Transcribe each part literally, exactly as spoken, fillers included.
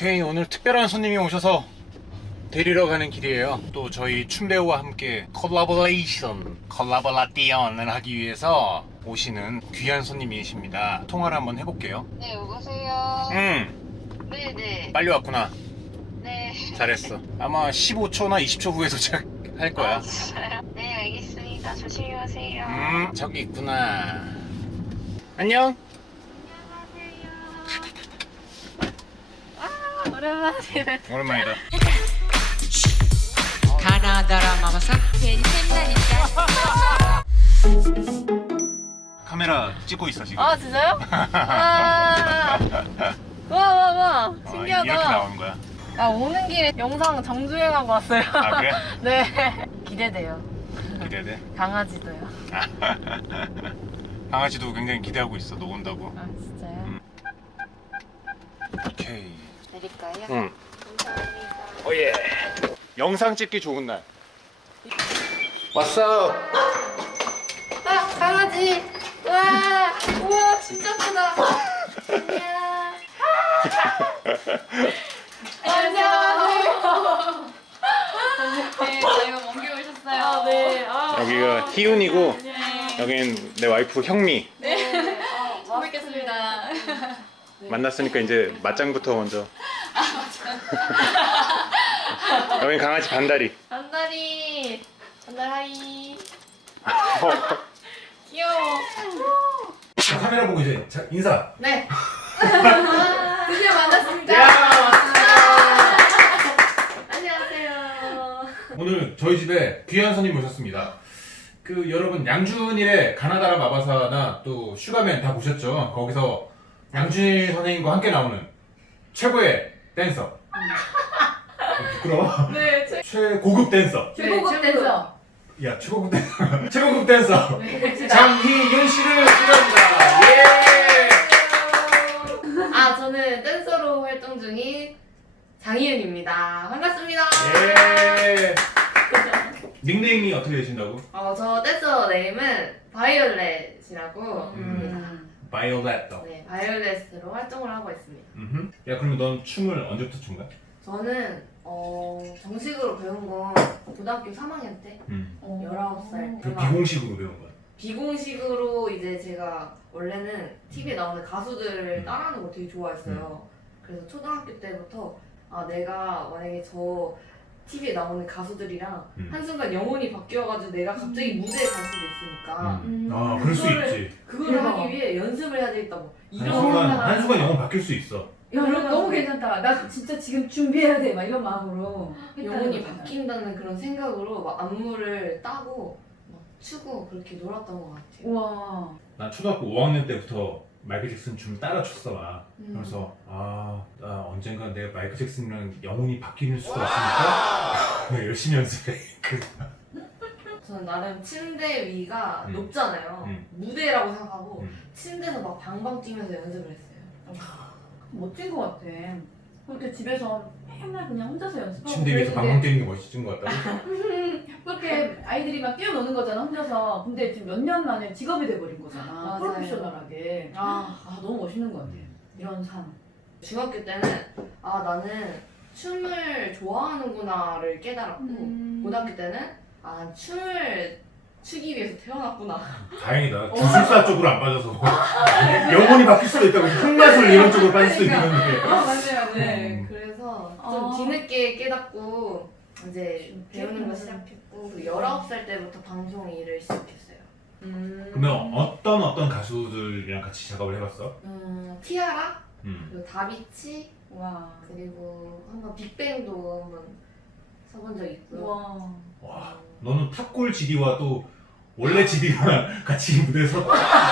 오케이, 오늘 특별한 손님이 오셔서 데리러 가는 길이에요. 또 저희 춤배우와 함께 콜라보레이션, 콜라보라티언을 하기 위해서 오시는 귀한 손님이십니다. 통화를 한번 해볼게요. 네, 여보세요. 응, 네네. 빨리 왔구나. 네. 잘했어. 아마 십오 초나 이십 초 후에 도착할 거야. 아, 진짜요? 네, 알겠습니다. 조심히 가세요. 음, 저기 있구나. 안녕. 오랜만이네. 오랜만이다. 가나다라 마마사 괜히 샘나니까. 카메라 찍고 있어 지금. 아, 진짜요? 아, 와, 와, 와. 어, 신기하다. 이렇게 나오는 거야. 아, 오는 길에 영상 정주행하고 왔어요. 아, 그래? 네. 기대돼요. 기대돼. 강아지도요. 강아지도 굉장히 기대하고 있어. 너 온다고. 아, 진짜요? 음. 오케이. 내릴까요? 응. 감사합니다. 오예. 영상 찍기 좋은 날. 왔어. 아, 강아지. 와, 우와, 진짜 크다. 안녕. 안녕하세요. 네, 저희가 먼 길 오셨어요. 아, 네. 아, 여기가 희훈이고 여기는 내 와이프 형미. 네. 아, 처음 뵙겠습니다. 만났으니까 이제 맞짱부터 먼저. 여긴 강아지 반다리. 반다리. 반다리. 귀여워. 자, 카메라 보고 이제 자, 인사. 네. 드디어 만났습니다. 안녕하세요. 오늘 저희 집에 귀한 손님 모셨습니다. 그 여러분 양준일의 가나다라 마바사나 또 슈가맨 다 보셨죠? 거기서 양준일 선생님과 함께 나오는 최고의 댄서. 부끄러워. 네, 최, 최고급 댄서. 최고급 댄서. 야 최고급 댄서. 최고급 댄서. 장희윤 씨를 축하합니다. 예. 아, 저는 댄서로 활동 중인 장희윤입니다. 반갑습니다. 예. 닉네임이 어떻게 되신다고? 어, 저 댄서 네임은 바이올렛이라고 합니다. 바이올렛. 네, 바이올렛으로 활동을 하고 있습니다. 음흠. 야 그러면 넌 춤을 언제부터 춘 거야? 저는 어, 정식으로 배운 건 고등학교 삼 학년 때 음. 열아홉 살 그 때 비공식으로 배운 거야. 비공식으로 이제 제가 원래는 티비에 나오는 가수들을 음. 따라하는 걸 되게 좋아했어요. 그래서 초등학교 때부터 아 내가 만약에 저 티비에 나오는 가수들이랑 음. 한순간 영혼이 바뀌어가지고 내가 갑자기 무대에 갈 수도 있으니까 음. 아 그럴 수 그거를- 있지. 그걸 대박. 하기 위해 연습을 해야 되겠다 뭐 이런 한순간 생각을 한순간 영혼 바뀔 수 있어. 야, 너무 괜찮다. 나 진짜 지금 준비해야 돼. 막 이런 마음으로. 영혼이 했다는 거잖아. 바뀐다는 그런 생각으로 막 안무를 따고 막 추고 그렇게 놀았던 것 같아요. 우와. 난 초등학교 오 학년 때부터 마이클 잭슨 춤 따라 췄어 막. 음. 그래서 아, 나 언젠가 내가 마이클 잭슨이랑 영혼이 바뀌는 수가 있으니까 내가 열심히 연습해. 그 저는 나름 침대 위가 음. 높잖아요. 음. 무대라고 생각하고 음. 침대에서 막 방방 뛰면서 연습을 했어요. 멋진 것 같아. 그렇게 집에서 맨날 그냥 혼자서 연습하고 침대 위에서 방방 뛰는 게 멋진 것 같다고? 그렇게 아이들이 막 뛰어노는 거잖아, 혼자서. 근데 지금 몇 년 만에 직업이 돼버린 거잖아. 맞아요. 프로페셔널하게. 아, 아, 너무 멋있는 것 같아. 이런 삶. 중학교 때는 아 나는 춤을 좋아하는구나를 깨달았고 음. 고등학교 때는 아 난 춤을 추기 위해서 태어났구나. 다행이다. 기술사 쪽으로 안 빠져서 영혼이 바뀔 수도 있다고 흑마술 이런 쪽으로 빠질 수도 있는데. 아, 맞아요. 네, 음. 그래서 아. 좀 뒤늦게 깨닫고 이제 배우는 거 음. 시작했고 그리고 열아홉 살 때부터 방송 일을 시작했어요. 음, 그러면 어떤 어떤 가수들이랑 같이 작업을 해봤어? 음, 티아라 음. 그리고 다비치 와. 그리고 한번 빅뱅도 한번 써본 적 있고요. 와. 와, 너는 탑골 지디와 또 원래 지디랑 같이 무대에 섰다.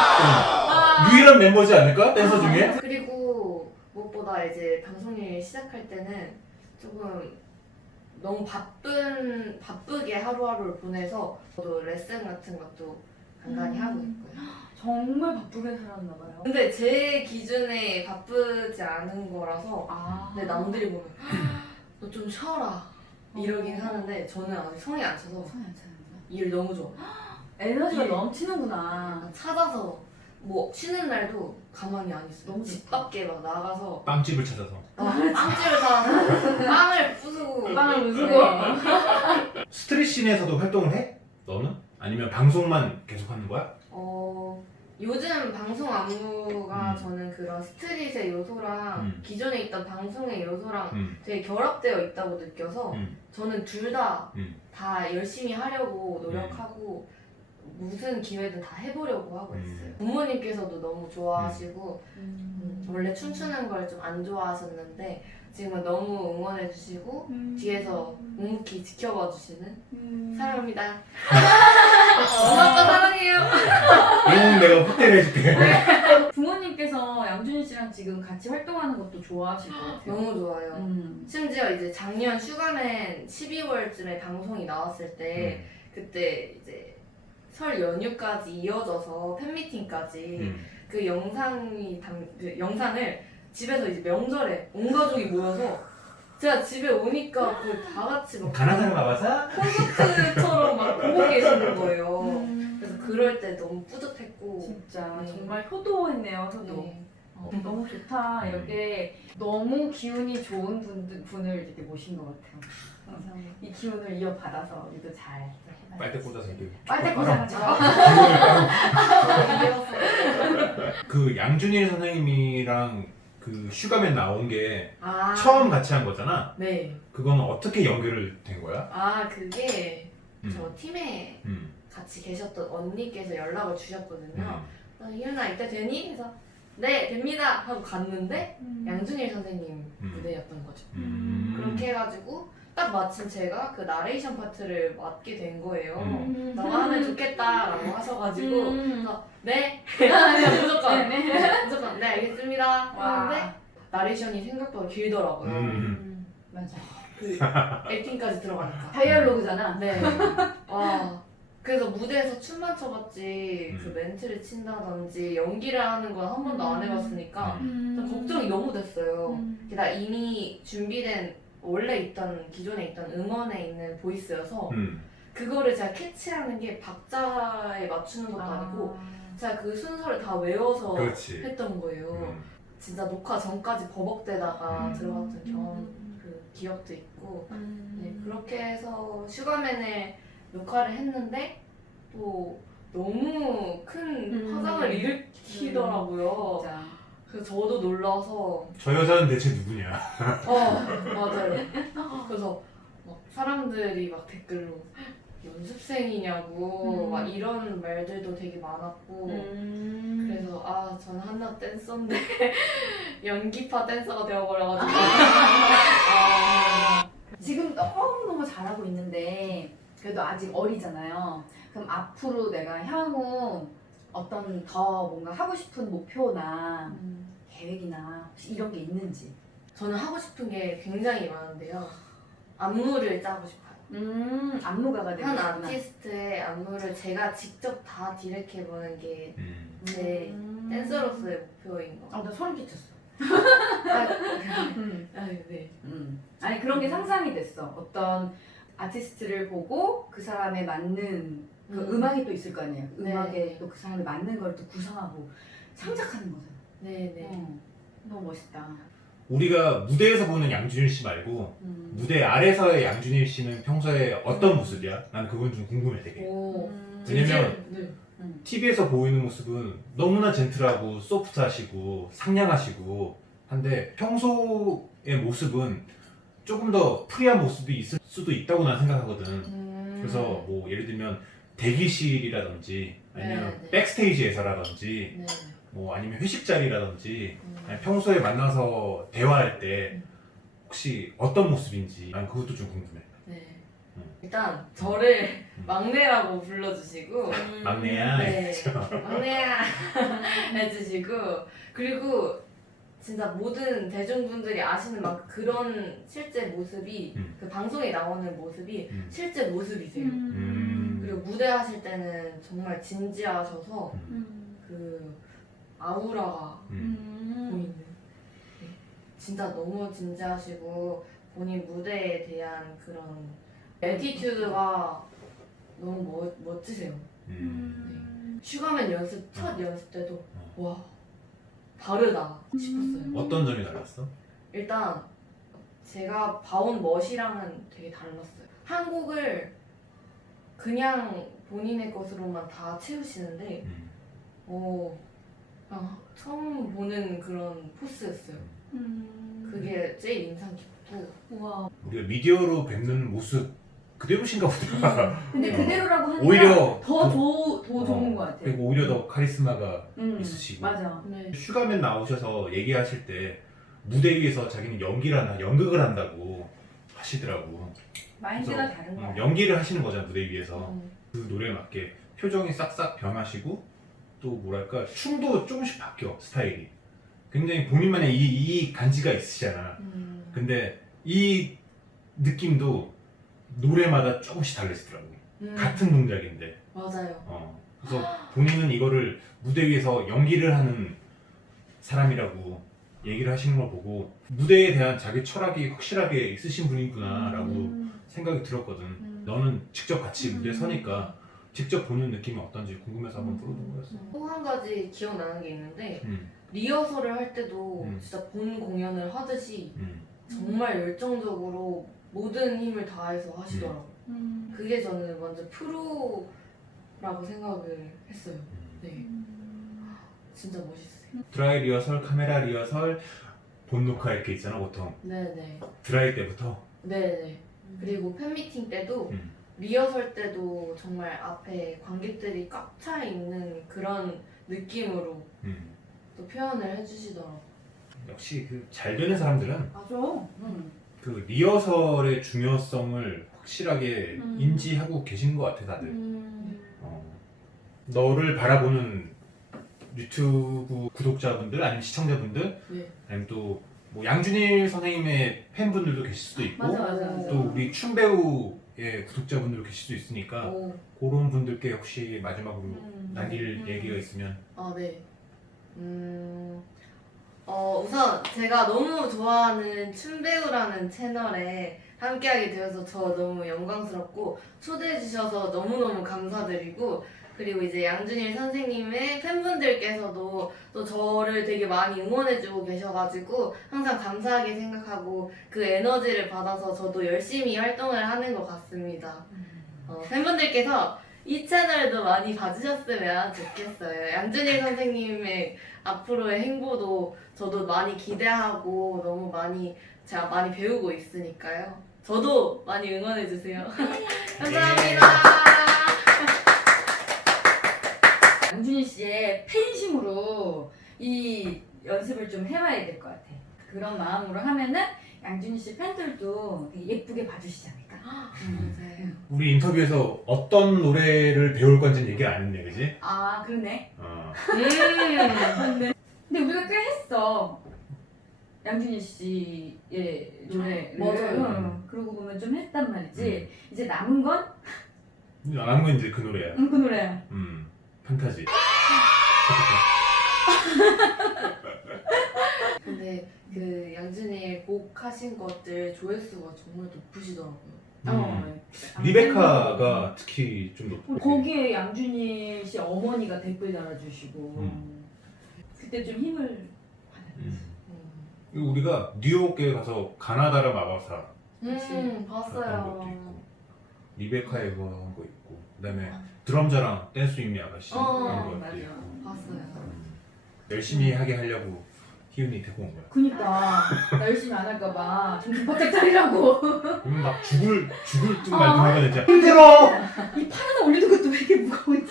어, 유일한 멤버지 않을까? 댄서 중에? 그리고 무엇보다 이제 방송 일 시작할 때는 조금 너무 바쁜 바쁘게 하루하루를 보내서 저도 레슨 같은 것도 간단히 음. 하고 있고요. 정말 바쁘게 살았나 봐요. 근데 제 기준에 바쁘지 않은 거라서 아. 근데 남들이 보면 너 좀 쉬어라 이러긴 하는데 저는 아직 성이 안 차서 손이 안 차는구나. 일 너무 좋아. 에너지가 예. 넘치는구나. 약간 찾아서 뭐 쉬는 날도 가만히 안 있어요. 너무 집 좋다. 밖에 막 나가서 빵집을 찾아서. 어, 빵집을 사서 빵을 부수고 빵을 부수고. 네. 스트릿씬에서도 활동을 해? 너는? 아니면 방송만 계속 하는 거야? 어, 요즘 방송 안무가 음. 저는 그런 스트릿의 요소랑 음. 기존에 있던 방송의 요소랑 음. 되게 결합되어 있다고 느껴서 음. 저는 둘 다 다 음. 열심히 하려고 노력하고 무슨 기회든 다 해보려고 하고 음. 있어요. 부모님께서도 너무 좋아하시고 음, 음. 원래 춤추는 걸 좀 안 좋아하셨는데 지금은 너무 응원해주시고 음. 뒤에서 묵묵히 지켜봐 주시는 음. 사람입니다. 엄마 아빠 사랑해요. 이건 내가 확대를 해줄게. 부모님께서 양준일 씨랑 지금 같이 활동하는 것도 좋아하실 것 같아요. 너무 좋아요. 음. 심지어 이제 작년 슈가맨 십이월쯤에 방송이 나왔을 때 그때 이제 설 연휴까지 이어져서 팬미팅까지 음. 그 영상이 담, 그 영상을 집에서 이제 명절에 온 가족이 모여서 제가 집에 오니까 그 다 같이 막 가나다라 마바사? 콘서트처럼 막 보고 계시는 거예요. 음. 그래서 그럴 때 너무 뿌듯했고 진짜 네. 정말 효도했네요, 효도. 네. 어, 너무 좋다. 이렇게 너무 기운이 좋은 분들, 분을 이렇게 모신 것 같아요. 감사합니다. 이 기운을 이어받아서 우리도 잘 해봐요. 빨대 꽂아서 이렇게. 빨대 꽂아가지고. 그 양준일 선생님이랑 그 슈가맨 나온 게 아, 처음 같이 한 거잖아. 네. 그건 어떻게 연결된 거야? 아 그게 음. 저 팀에 음. 같이 계셨던 언니께서 연락을 주셨거든요. 음. 그래서 희윤아 이때 되니? 그래서 네 됩니다 하고 갔는데 음. 양준일 선생님 음. 무대였던 거죠. 음. 그렇게 해가지고 딱 마침 제가 그 나레이션 파트를 맡게 된 거예요. 음. 너가 하면 좋겠다라고 하셔가지고 음. 그래서 네 무조건 네, 네. 무조건 네 알겠습니다 와. 했는데 나레이션이 생각보다 길더라고요. 음. 음. 맞아. 그 액팅까지 들어가니까. 다이얼로그잖아. 네. 와. 그래서 무대에서 춤만 춰봤지 음. 그 멘트를 친다든지 연기를 하는 건 한 번도 안 해봤으니까 음. 좀 걱정이 너무 됐어요. 음. 게다가 이미 준비된 원래 있던 기존에 있던 음원에 있는 보이스여서 음. 그거를 제가 캐치하는 게 박자에 맞추는 것도 아니고 제가 그 순서를 다 외워서 그렇지. 했던 거예요. 음. 진짜 녹화 전까지 버벅대다가 음. 들어갔던 경험 그 기억도 있고 음. 네, 그렇게 해서 슈가맨을 녹화를 했는데 또 너무 큰 음. 화장을 일으키더라고요. 진짜. 그래서 저도 놀라서 저 여자는 대체 누구냐? 어 맞아요. 그래서 막 사람들이 막 댓글로 연습생이냐고 음. 막 이런 말들도 되게 많았고 음. 그래서 아 저는 한낱 댄서인데 연기파 댄서가 되어버려가지고 아, 지금 너무너무 잘하고 있는데 그래도 아직 어리잖아요. 그럼 앞으로 내가 향후 어떤 더 뭔가 하고 싶은 목표나 계획이나 혹시 이런 게 있는지. 저는 하고 싶은 게 굉장히 많은데요. 안무를 짜고 싶어요. 음, 안무가가 되고 한 싶구나. 아티스트의 안무를 제가 직접 다 디렉해보는 게 음. 제 음. 댄서로서의 목표인 거. 아, 나 소름 끼쳤어. 아, 음. 아, 네. 음. 아니 그런 게 상상이 됐어. 어떤 아티스트를 보고 그 사람에 맞는 그 음. 음. 악이또 있을 거 아니에요. 네. 음악에 또 그 사람에 맞는 걸 또 구상하고 창작하는 거잖아. 네, 네. 어. 너무 멋있다. 우리가 무대에서 보는 양준일 씨 말고 음. 무대 아래서의 양준일 씨는 평소에 어떤 모습이야? 난 그건 좀 궁금해 되게. 오. 음. 왜냐면 네. 티비에서 보이는 모습은 너무나 젠틀하고 소프트하시고 상냥하시고 한데 평소의 모습은 조금 더 프리한 모습이 있을 수도 있다고 난 생각하거든. 음. 그래서 뭐 예를 들면 대기실이라든지 아니면 네, 네. 백스테이지에서라든지 네. 뭐 아니면 회식 자리라든지 음. 아니, 평소에 만나서 대화할 때 혹시 어떤 모습인지 난 그것도 좀 궁금해. 네. 음. 일단 저를 음. 막내라고 불러주시고 막내야. 네. 막내야 해주시고 그리고 진짜 모든 대중분들이 아시는 만큼 그런 실제 모습이 음. 그 방송에 나오는 모습이 음. 실제 모습이세요. 음. 그리고 무대 하실 때는 정말 진지하셔서 음. 그 아우라가 음. 보이는 네. 진짜 너무 진지하시고 본인 무대에 대한 그런 애티튜드가 너무 멋, 멋지세요. 음. 슈가맨 연습 첫 어. 연습 때도 어. 와 다르다 싶었어요. 어떤 점이 달랐어? 일단 제가 봐온 멋이랑은 되게 달랐어요. 한국을 그냥 본인의 것으로만 다 채우시는데 음. 어, 그냥 처음 보는 그런 포스였어요. 음. 그게 제일 인상 깊고 우와. 우리가 미디어로 뵙는 모습 그대로신가 보다. 근데 네. 그대로라고 하니까 오히려 더, 더- 조, 더 좋은 어, 것 같아. 그리고 오히려 더 카리스마가 음, 있으시고. 맞아. 네. 슈가맨 나오셔서 얘기하실 때 무대 위에서 자기는 연기를 하나 연극을 한다고 하시더라고. 마인드가 그래서, 다른 음, 거야. 연기를 하시는 거잖아 무대 위에서. 음, 그 노래에 맞게 표정이 싹싹 변하시고 또 뭐랄까 춤도 조금씩 바뀌어 스타일이. 굉장히 본인만의 이, 이 간지가 있으시잖아. 음. 근데 이 느낌도 노래마다 조금씩 달라지더라고. 음, 같은 동작인데. 맞아요. 어. 그래서 본인은 이거를 무대 위에서 연기를 하는 사람이라고 얘기를 하시는 걸 보고 무대에 대한 자기 철학이 확실하게 있으신 분이구나라고 음. 생각이 들었거든. 음. 너는 직접 같이 무대에 음. 서니까 직접 보는 느낌이 어떤지 궁금해서 한번 물어본 거였어. 또 한 가지 기억나는 게 있는데 음, 리허설을 할 때도 음. 진짜 본 공연을 하듯이 음, 정말 열정적으로 모든 힘을 다해서 하시더라고요. 음. 그게 저는 완전 프로라고 생각을 했어요. 음. 네, 진짜 멋있으세요. 드라이 리허설, 카메라 리허설, 본 녹화 이렇게 있잖아 보통. 네네. 드라이 때부터. 네네. 그리고 팬미팅 때도 음. 리허설 때도 정말 앞에 관객들이 꽉 차 있는 그런 느낌으로 음. 또 표현을 해주시더라고요. 역시 그 잘 되는 사람들은 맞아. 음. 그 리허설의 중요성을 확실하게 음. 인지하고 계신 것 같아 다들. 음. 어. 너를 바라보는 유튜브 구독자분들 아니면 시청자분들 네. 아니면 또 뭐 양준일 선생님의 팬분들도 계실 수도 있고 맞아, 맞아, 맞아. 또 우리 춤배우의 구독자분들도 계실 수도 있으니까 오, 그런 분들께 혹시 마지막으로 음. 남길 음. 얘기가 있으면 아, 네. 음, 어, 우선 제가 너무 좋아하는 춤배우라는 채널에 함께하게 되어서 저 너무 영광스럽고 초대해주셔서 너무너무 감사드리고 그리고 이제 양준일 선생님의 팬분들께서도 또 저를 되게 많이 응원해주고 계셔가지고 항상 감사하게 생각하고 그 에너지를 받아서 저도 열심히 활동을 하는 것 같습니다. 어, 팬분들께서 이 채널도 많이 봐주셨으면 좋겠어요. 양준일 선생님의 앞으로의 행보도 저도 많이 기대하고 너무 많이 제가 많이 배우고 있으니까요. 저도 많이 응원해주세요. 감사합니다. 양준일 씨의 팬심으로 이 연습을 좀 해봐야 될 것 같아. 그런 마음으로 하면은 양준일 씨 팬들도 되게 예쁘게 봐주시지 않을까? 맞아요. 우리 인터뷰에서 어떤 노래를 배울 건지는 얘기를 안 했네 그지? 아 그러네. 어. 음. 맞네. 근데 우리가 꽤 했어. 양준일 씨의 노래를. 맞아요. 응. 그러고 보면 좀 했단 말이지. 이제 남은 건? 남은 건 이제 그 노래야. 응, 그 노래야. 음, 판타지. 근데 그 양준일 곡 하신 것들 조회수가 정말 높으시더라고요. 음. 어. 리베카가 특히 좀 높고. 거기에 양준일 씨 어머니가 댓글 달아주시고 음. 그때 좀 힘을 받았지. 음. 음, 그리고 우리가 뉴욕에 가서 가나다라 마법사 음 했던 것도 봤어요. 있고 리베카에 그거 한 거 있고 그다음에 드럼자랑 댄스 윈미 아가씨 어, 한 것도 맞아. 있고 봤어요. 음. 열심히 하게 하려고 희은이 데리고 온 거야. 그니까 나 열심히 안 할까봐 정신 바짝 차리라고. 그러면 막 죽을 죽을 듯 어. 말듯 하면 진짜 힘들어. 이 팔 하나 올리는 것도 왜 이렇게 무거운지.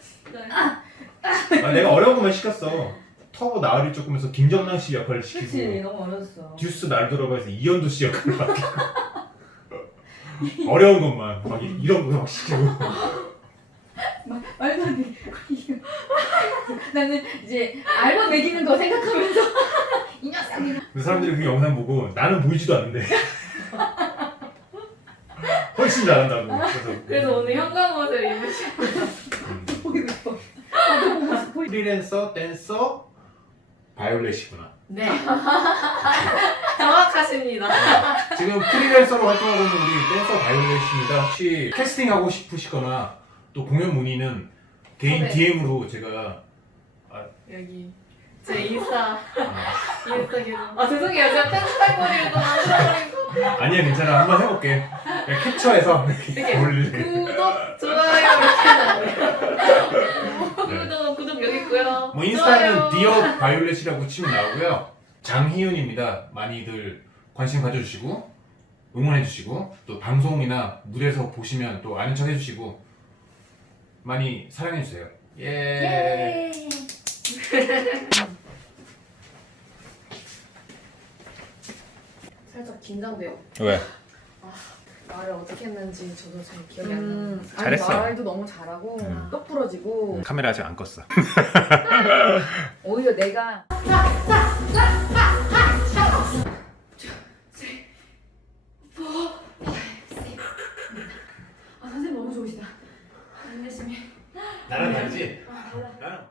아, 내가 어려운 것만 시켰어. 터보 나으리 조금 해서 김정남 씨 역할을 시키고 그치 너무 어렸어. 듀스 날도로가 해서 이현도 씨 역할을 맡기고 어려운 것만 막 이- 이런 거 막 시키고. 마- 말도 안 돼. 나는 이제 알바 매기는 거 생각하면서 이 녀석. 근데 사람들이 그 영상 보고 나는 보이지도 않는데 훨씬 잘한다고. 그래서, 그래서 오늘 현관옷을 입으시고 음. 보이고 싶어. 나도 보고 싶어. 프리랜서 댄서 바이올렛이구나. 네 정확하십니다. 지금 프리랜서로 활동하고 있는 우리 댄서 바이올렛입니다. 혹시 캐스팅하고 싶으시거나 또 공연 문의는 개인 섭외. 디엠으로 제가 여기 제 인스타 아, 인스타 계정. 아 죄송해요. 제가 편집할 거리를 또 만들어버리고. 아니야 괜찮아 한번 해볼게. 그냥 캡처해서 이렇게 올릴게. 구독 좋아요 이렇게 나와요. 구독 구독 여기 있고요. 뭐 인스타는 좋아요. 디어 바이올렛이라고 치면 나오고요. 장희윤입니다. 많이들 관심 가져주시고 응원해주시고 또 방송이나 무대에서 보시면 또 아는 척 해주시고 많이 사랑해주세요. 예. 예. 살짝 긴장돼요. 왜? 말을 어떻게 했는지 저도 잘 기억이 안 나요. 음, 아니, 잘했어. 말도 너무 잘하고 음. 똑 부러지고 카메라 아직 안 껐어. 오히려 내가 아 선생님 너무 좋으시다. 열심히. 나랑 다르지? 나랑